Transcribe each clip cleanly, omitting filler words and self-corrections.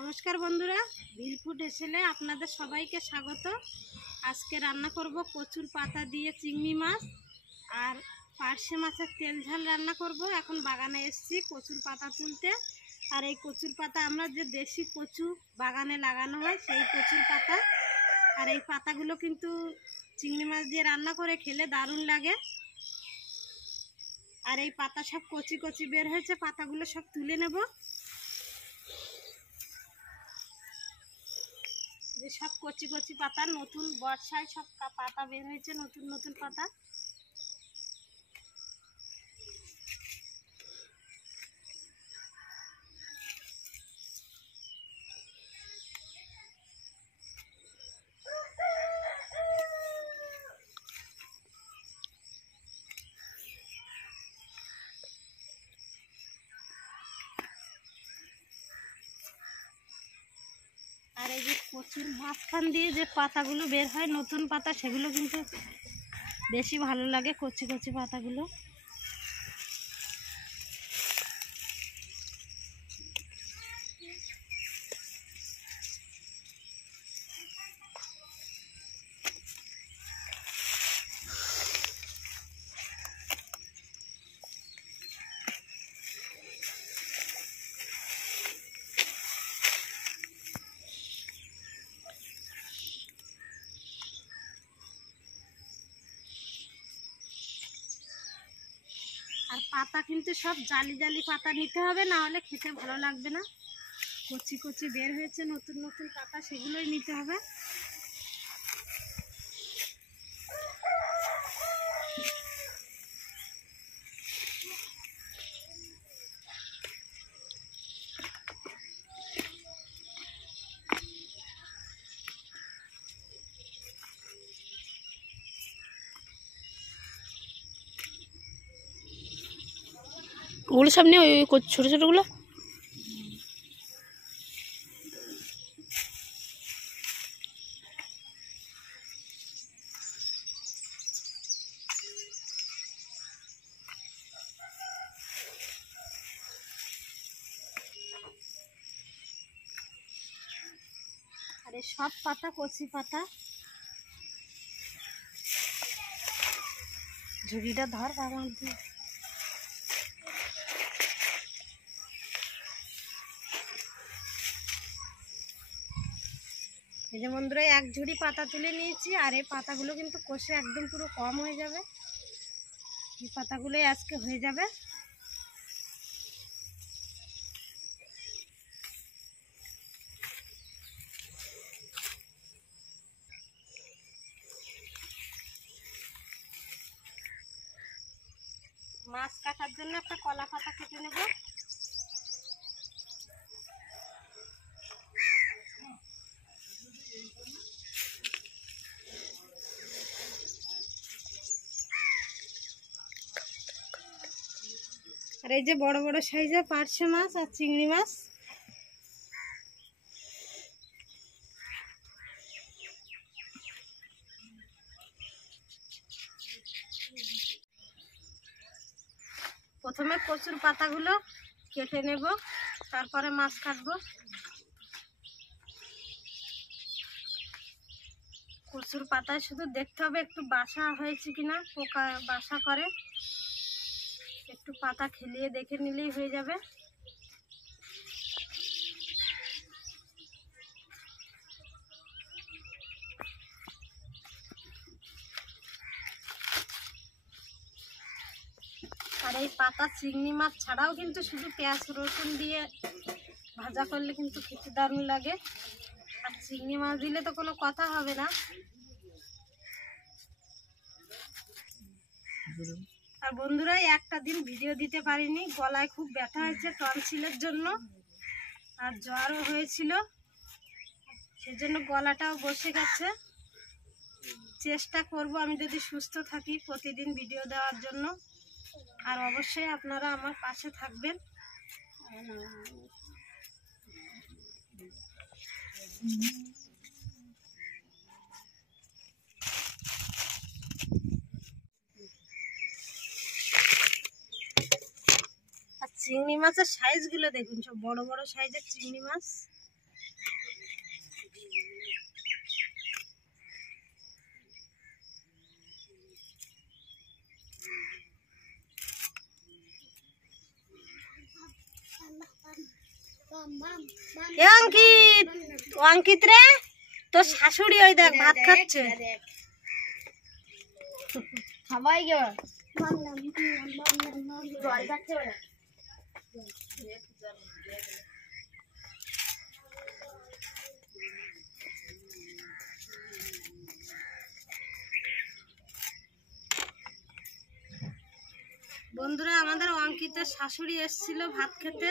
নমস্কার বন্ধুরা, ভিলফুড এসেলে আপনাদের সবাইকে স্বাগত। আজকে রান্না করব কচুর পাতা দিয়ে চিংড়ি মাছ আর পার্শে মাছের তেল ঝাল রান্না করব। এখন বাগানে এসেছি কচুর পাতা তুলতে। আর এই কচুর পাতা আমরা যে দেশি কচু বাগানে লাগানো হয় সেই কচুর পাতা। আর এই পাতাগুলো কিন্তু চিংড়ি মাছ দিয়ে রান্না করে খেলে দারুণ লাগে। আর এই পাতা সব কচি কচি বের হয়েছে, পাতাগুলো সব তুলে নেব। যে সব কচি কচি পাতা, নতুন বর্ষায় সব পাতা বের হয়েছে, নতুন নতুন পাতা। আর এই যে কচুর মাঝখান দিয়ে যে পাতাগুলো বের হয় নতুন পাতা, সেগুলো কিন্তু বেশি ভালো লাগে, কচি কচি পাতাগুলো। আর পাতা কিন্তু সব জালি জালি পাতা নিতে হবে, না হলে খেতে ভালো লাগবে না। কচি কচি বের হয়েছে নতুন নতুন পাতা, সেগুলোই নিতে হবে। ওগুলো সামনে ওই ছোট ছোটগুলো। আর এই সব পাতা কচি পাতা। ঝুড়িটা ধর বাগান দিয়ে। এই যে বন্ধুরা, এক ঝুড়ি পাতা তুলে নিয়েছি। আর এই পাতাগুলো কিন্তু কষে একদম পুরো কম হয়ে যাবে। এই পাতাগুলোই আজকে হয়ে যাবে। মাছ কাটার জন্য একটা কলা পাতা কেটে নেব। আর এই যে বড় বড় সাইজের পার্শে মাছ আর চিংড়ি মাছ। প্রথমে কচুর পাতাগুলো কেটে নেব, তারপরে মাছ কাটবো। কচুর পাতায় শুধু দেখতে হবে একটু বাসা হয়েছে কিনা, পোকা বাসা করে, একটু পাতা খেলিয়ে দেখে নিলেই হয়ে যাবে। আর এই পাতা চিংড়ি মাছ ছাড়াও কিন্তু শুধু পেঁয়াজ রসুন দিয়ে ভাজা করলে কিন্তু খেতে দারুণ লাগে। আর চিংড়ি মাছ দিলে তো কোনো কথা হবে না। আর বন্ধুরা, একটা দিন ভিডিও দিতে পারিনি, গলায় খুব ব্যথা হয়েছে টনসিলের জন্য, আর জ্বরও হয়েছিল, সেজন্য গলাটাও বসে গেছে। চেষ্টা করব আমি যদি সুস্থ থাকি প্রতিদিন ভিডিও দেওয়ার জন্য। আর অবশ্যই আপনারা আমার পাশে থাকবেন। আর চিংড়ি মাছের সাইজগুলো দেখুন, সব বড় বড় সাইজের চিংড়ি মাছ। এ অঙ্কিত, অঙ্কিত রে, তোর শাশুড়ি ওই দেখ ভাত খাচ্ছে। সবাই গে বন্ধুরা, আমাদের অঙ্কিতের শাশুড়ি এসেছিল ভাত খেতে,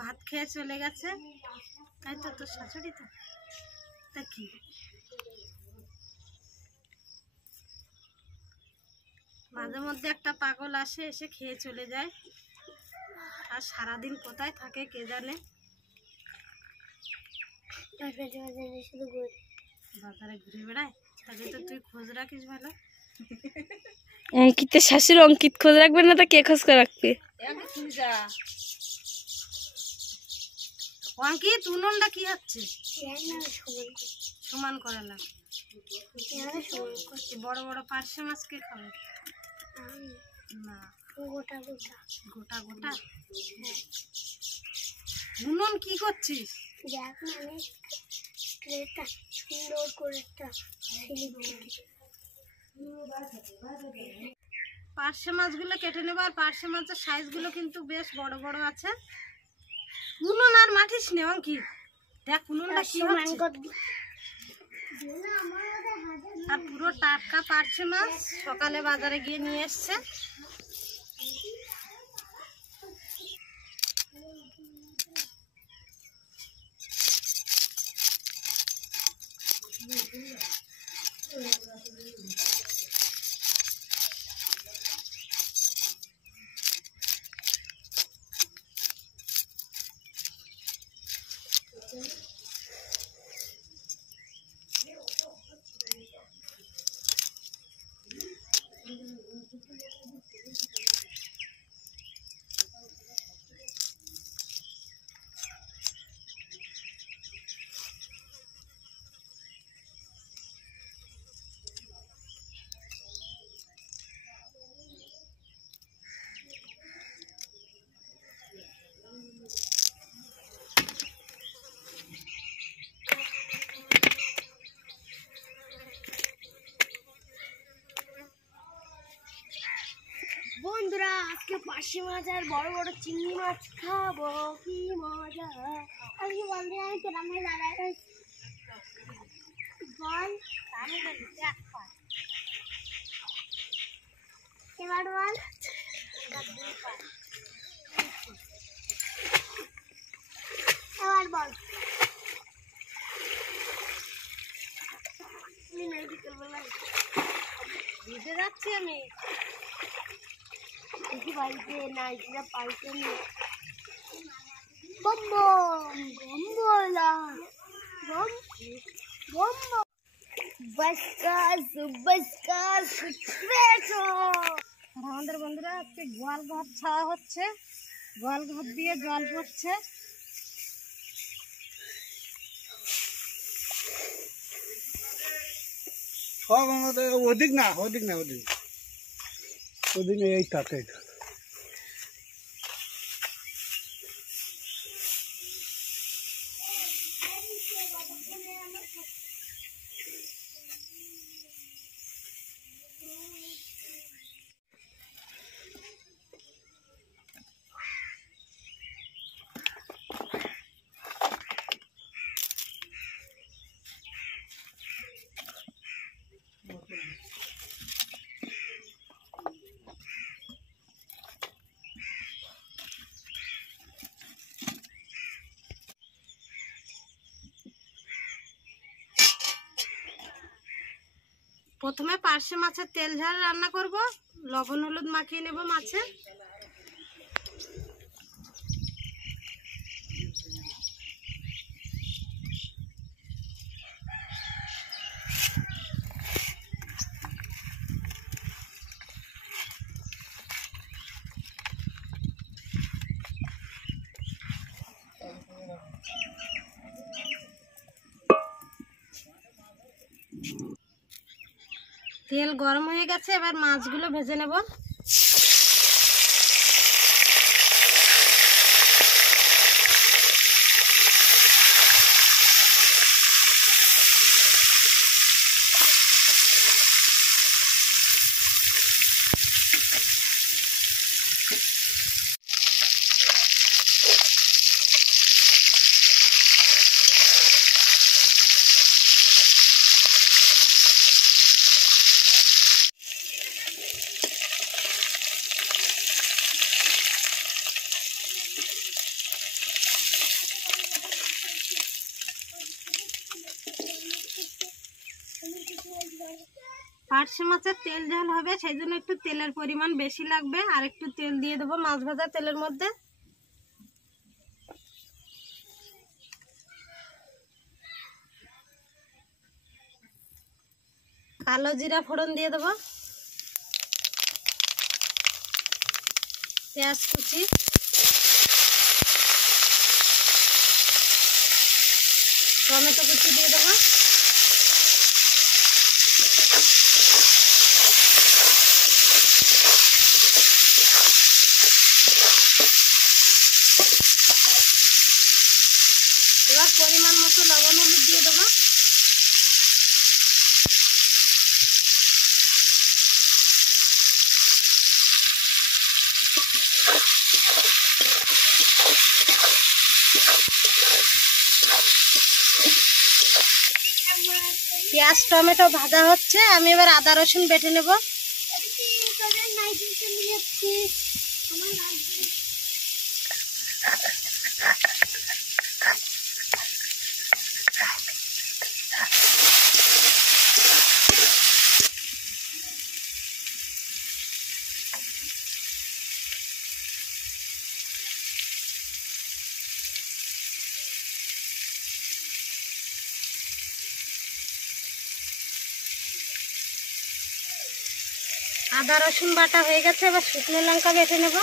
ভাত খেয়ে চলে গেছে। তাই তো, তোর শাশুড়ি তো, তা কি মাঝে মধ্যে একটা পাগল আসে, এসে খেয়ে চলে যায়, আর সারাদিন কোথায় থাকে কে জানে। বাজারে ঘুরে বেড়ায়। তাহলে তো তুই খোঁজ রাখিস ভালো। অঙ্কিতের শাশুড়ি অঙ্কিত খোঁজ রাখবে না, তা কে খোঁজ করে রাখবে? অঙ্কিত, উনুনটা কি হচ্ছে? সমান করালাম। বড় বড় পার্শে মাছ কে খাবে? না, গোটা গোটা গোটা। উনুন কি করছিস? পার্শে মাছগুলো কেটে নেবো। আর পার্শে মাছের সাইজগুলো কিন্তু বেশ বড় বড় আছে। উনুন আর মাটিস নে অঙ্কিত, দেখ উনুনটা কি হচ্ছে। আর পুরো টাটকা পার্শে মাছ সকালে বাজারে গিয়ে নিয়ে এসছে। বন্ধুরা, আজকে পার্শে মাছ আর বড় বড় চিংড়ি মাছ খাবো, কি মজা। আজকে বন্ধুরা আমি তো রান্নায় দাঁড়াই বল, এবার বল। এবার বল। বুঝে যাচ্ছি আমি। বাড়িতে নাইটিরা পাইতে নেই। বম বম বম বলা বম বম বসকাস বসকাস বেটো। আমাদের বন্ধুরা আজকে গোয়াল ঘর ছাওয়া হচ্ছে, গোয়াল ঘর দিয়ে জল পড়ছে। সব আমাদের ওদিক না, ওদিক না, ওদিক ওদিকে এই তাতে। প্রথমে পার্শে মাছের তেল ঝাল রান্না করব, লবণ হলুদ মাখিয়ে নেব মাছে। তেল গরম হয়ে গেছে, এবার মাছগুলো ভেজে নেব। পার্শে মাছের তেল ঝাল হবে, সেই জন্য একটু তেলের পরিমাণ বেশি লাগবে। আর একটু তেল দিয়ে দেবো মাছ ভাজা তেলের মধ্যে। কালো জিরা ফোড়ন দিয়ে দেবো, পেঁয়াজ কুচি, টমেটো কুচি দিয়ে দেবো। এবার পরিমাণ মতো লবণ হলুদ দিয়ে দেবো। পেঁয়াজ টমেটো ভাজা হচ্ছে, আমি এবার আদা রসুন বেটে নেব। আদা রসুন বাটা হয়ে গেছে, এবার শুকনো লঙ্কা বেটে নেব।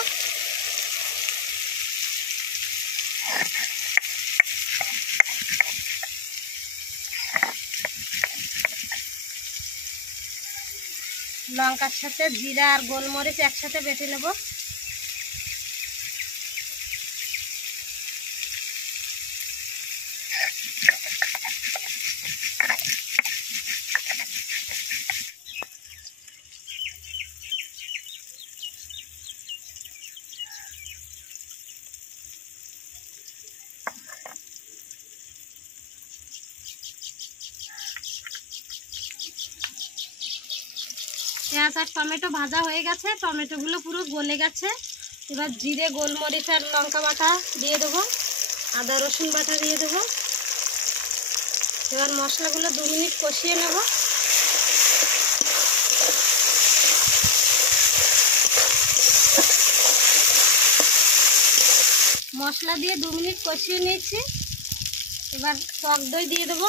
লঙ্কার সাথে জিরা আর গোলমরিচ একসাথে বেটে নেব। পেঁয়াজ আর টমেটো ভাজা হয়ে গেছে, টমেটোগুলো পুরো গলে গেছে। এবার জিরে গোলমরিচ আর লঙ্কা বাটা দিয়ে দেবো, আদা রসুন বাটা দিয়ে দেবো। এবার মশলাগুলো 2 মিনিট কষিয়ে নেব। মশলা দিয়ে 2 মিনিট কষিয়ে নিয়েছি। এবার টক দই দিয়ে দেবো।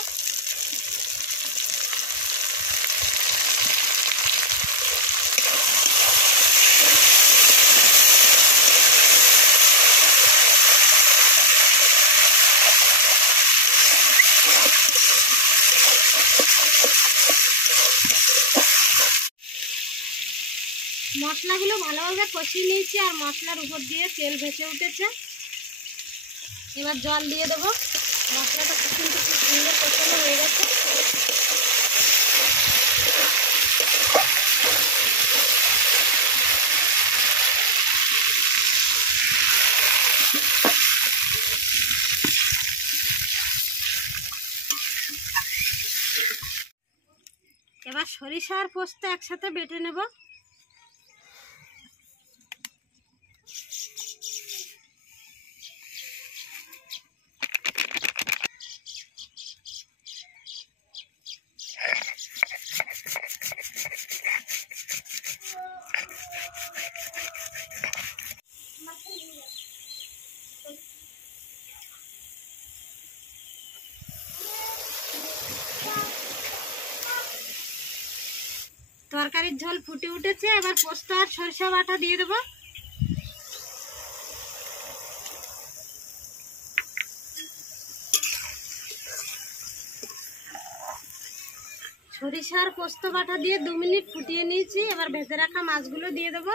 মশলাগুলো ভালোভাবে কষিয়ে নিয়েছি, আর মশলার উপর দিয়ে তেল ভেসে উঠেছে। এবার জল দিয়ে দেবো। মশলাটা কিন্তু খুব সুন্দর কষানো হয়ে গেছে। এবার সরিষা আর পোস্ত একসাথে বেটে নেব। তরকারির ঝোল ফুটে উঠেছে, এবার পোস্ত আর সরিষা বাটা দিয়ে দেবো। সরিষার পোস্ত বাটা দিয়ে 2 মিনিট ফুটিয়ে নিয়েছি। এবার ভেজে রাখা মাছগুলো দিয়ে দেবো।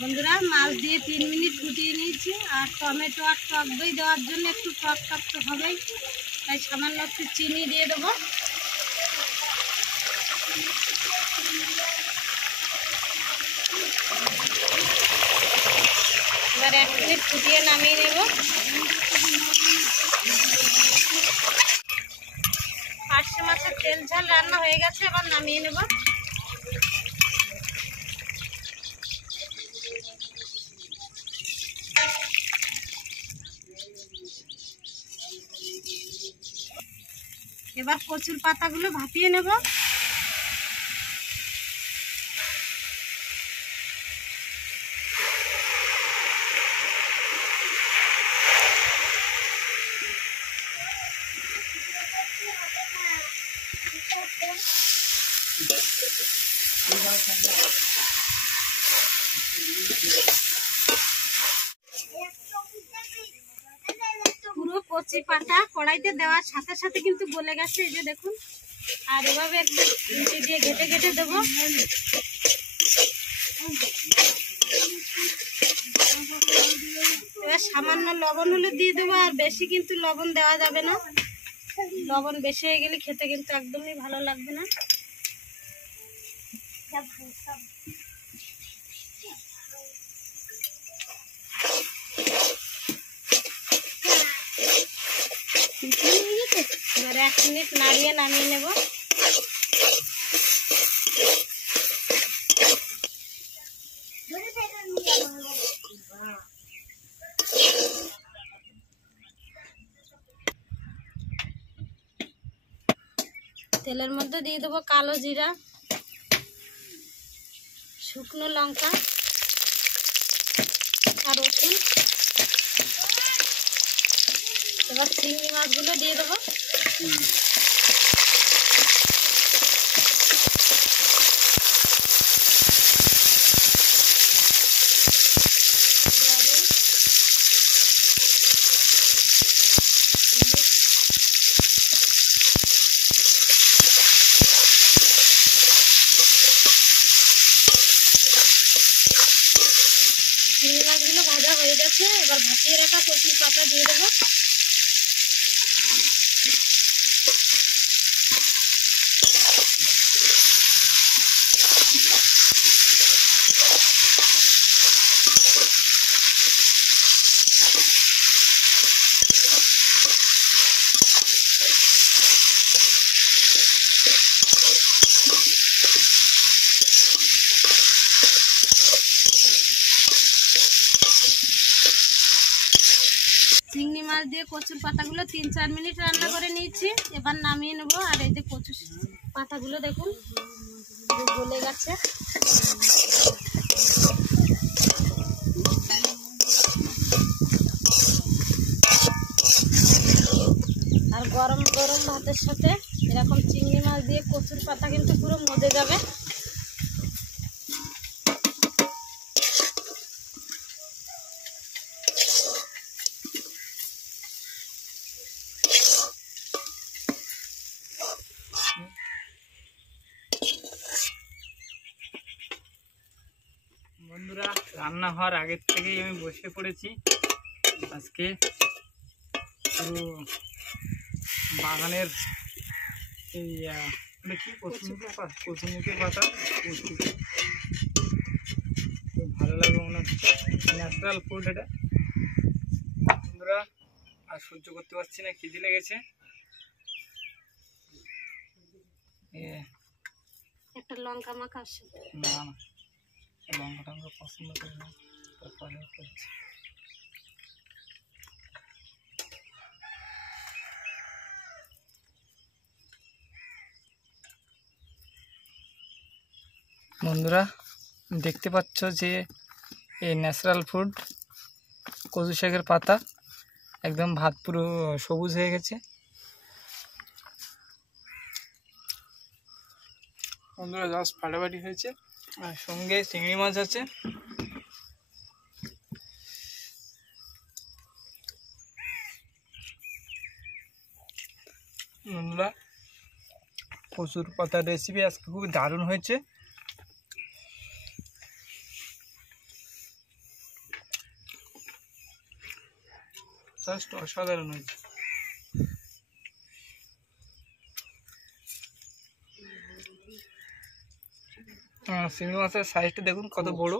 বন্ধুরা, মাছ দিয়ে 3 মিনিট ফুটিয়ে নিয়েছি। আর টমেটো আর টক দই দেওয়ার জন্য একটু টক টক তো হবেই, তাই সামান্য একটু চিনি দিয়ে দেবো। এবার 1 মিনিট ফুটিয়ে নামিয়ে নেব। পার্শে মাছের তেল ঝাল রান্না হয়ে গেছে, এবার নামিয়ে নেব। এবার কচুর পাতাগুলো ভাপিয়ে নেব। পুরো কচি পাতা কড়াইতে দেওয়ার সাথে সাথে কিন্তু গলে গেছে, এই যে দেখুন। আর এভাবে একটু নিচে দিয়ে ঘেটে ঘেটে দেবো। এবার সামান্য লবণ হলে দিয়ে দেবো, আর বেশি কিন্তু লবণ দেওয়া যাবে না। লবণ বেশি হয়ে গেলে খেতে কিন্তু একদমই ভালো লাগবে না। এবার 1 মিনিট নাড়িয়ে নামিয়ে নেব। তেলের মধ্যে দিয়ে দেবো কালো জিরা, শুকনো লঙ্কা আর রসুন। এবার চিংড়ি মাছগুলো দিয়ে দেবো। চিংড়ি মাছগুলো ভাজা হয়ে গেছে, এবার ভাপিয়ে রাখা কচুর পাতা দিয়ে দেবো। চিংড়ি মাছ দিয়ে কচুর পাতাগুলো 3-4 মিনিট রান্না করে নিয়েছি। এবার নামিয়ে নেবো। আর এই যে কচুর পাতাগুলো দেখুন গলে গেছে। আর গরম গরম ভাতের সাথে এরকম চিংড়ি মাছ দিয়ে কচুর পাতা কিন্তু পুরো মজে যাবে। বন্ধুরা, রান্না হওয়ার আগের থেকেই আমি বসে পড়েছি। আজকে পুরো বাগানের এই কি কচুমুখের পাতা খুব ভালো লাগবে মনে হচ্ছে। ন্যাচারাল ফুড এটা। বন্ধুরা, আর সহ্য করতে পারছি না, খিদে লেগেছে। একটা লঙ্কা মাখা না না, লঙ্কা টঙ্কা পছন্দ করি না, তারপরে করছি। বন্ধুরা, দেখতে পাচ্ছ যে এই ন্যাচারাল ফুড কচু শাকের পাতা, একদম ভাত পুরো সবুজ হয়ে গেছে। বন্ধুরা জাস্ট ফাটাফাটি হয়েছে, আর সঙ্গে চিংড়ি মাছ আছে। বন্ধুরা কচুর পাতার রেসিপি আজকে খুবই দারুণ হয়েছে। জাস্ট অসাধারণ হয়েছে। চিংড়ি মাছের সাইজটা দেখুন কত বড়।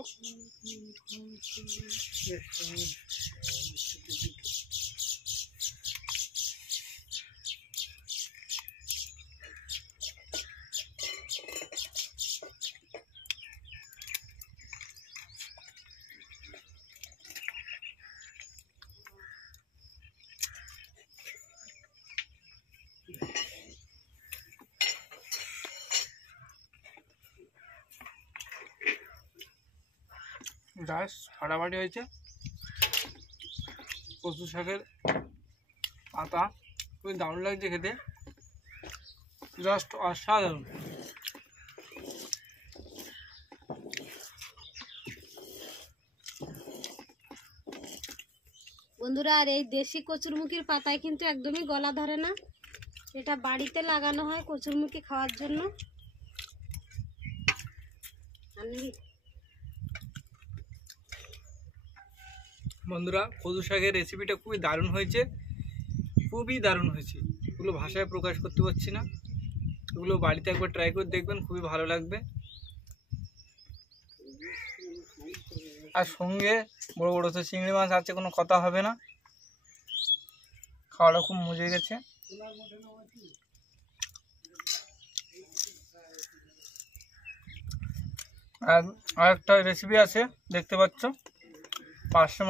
জাস্ট ফাটাফাটি হয়েছে। কচু শাকের পাতা খুবই দারুণ লাগছে খেতে, জাস্ট অসাধারণ। বন্ধুরা, আর এই দেশি কচুরমুখীর পাতায় কিন্তু একদমই গলা ধরে না। এটা বাড়িতে লাগানো হয় কচুরমুখী খাওয়ার জন্য। বন্ধুরা কচু শাকের রেসিপিটা খুবই দারুণ হয়েছে, খুবই দারুণ হয়েছে। এগুলো ভাষায় প্রকাশ করতে পারছি না। এগুলো বাড়িতে একবার ট্রাই করে দেখবেন, খুবই ভালো লাগবে। আর সঙ্গে বড় বড় তো চিংড়ি মাছ আছে, কোনো কথা হবে না। খাওয়াটা খুব মজে গেছে। আর আরেকটা রেসিপি আছে দেখতে পাচ্ছ, পার্শে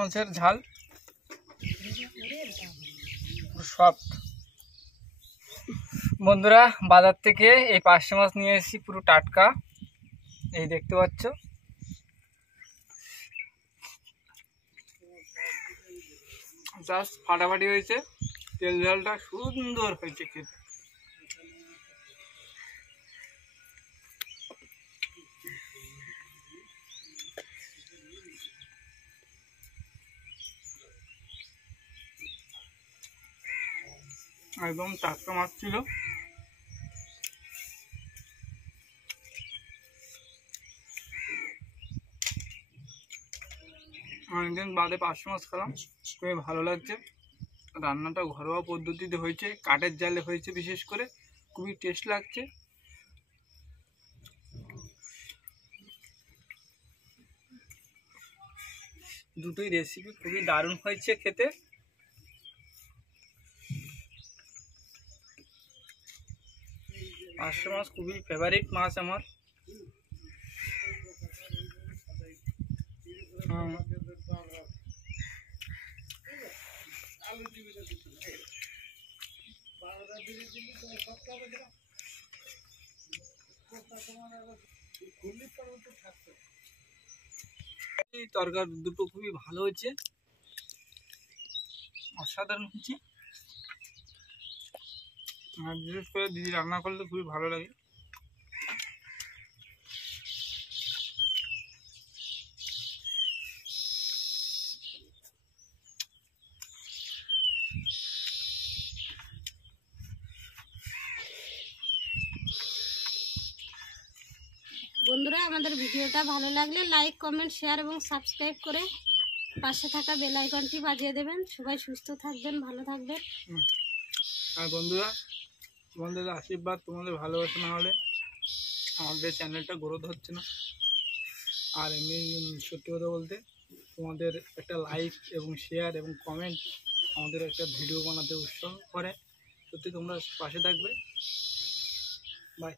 মাছের ঝাল, সফট। বন্ধুরা বাজার থেকে এই পার্শে মাছ নিয়ে এসেছি, পুরো টাটকা। এই দেখতে পাচ্ছ, জাস্ট ফাটাফাটি হয়েছে। তেল ঝালটা সুন্দর হয়েছে খেতে। একদম টাটকা মাছ ছিল। অনেকদিন বাদে পার্শে মাছ খেলাম, খুবই ভালো লাগছে। রান্নাটা ঘরোয়া পদ্ধতিতে হয়েছে, কাঠের জালে হয়েছে, বিশেষ করে খুবই টেস্ট লাগছে। দুটোই রেসিপি খুবই দারুণ হয়েছে খেতে। পার্শে মাছ খুবই ফেভারিট মাছ আমার। তরকারি দুটো খুবই ভালো হয়েছে, অসাধারণ হয়েছে। আর বিশেষ করে দিদি রান্না করলে খুবই ভালো লাগে। বন্ধুরা, আমাদের ভিডিওটা ভালো লাগলে লাইক, কমেন্ট, শেয়ার এবং সাবস্ক্রাইব করে পাশে থাকা বেল আইকনটি বাজিয়ে দেবেন। সবাই সুস্থ থাকবেন, ভালো থাকবেন। আর বন্ধুরা, তোমাদের আশীর্বাদ, তোমাদের ভালোবাসা না হলে আমাদের চ্যানেলটা গ্রোথ হচ্ছে না। আর এমনি সত্যি কথা বলতে, তোমাদের একটা লাইক এবং শেয়ার এবং কমেন্ট আমাদের একটা ভিডিও বানাতে উৎসাহ করে। সত্যি তোমরা পাশে থাকবে। বাই।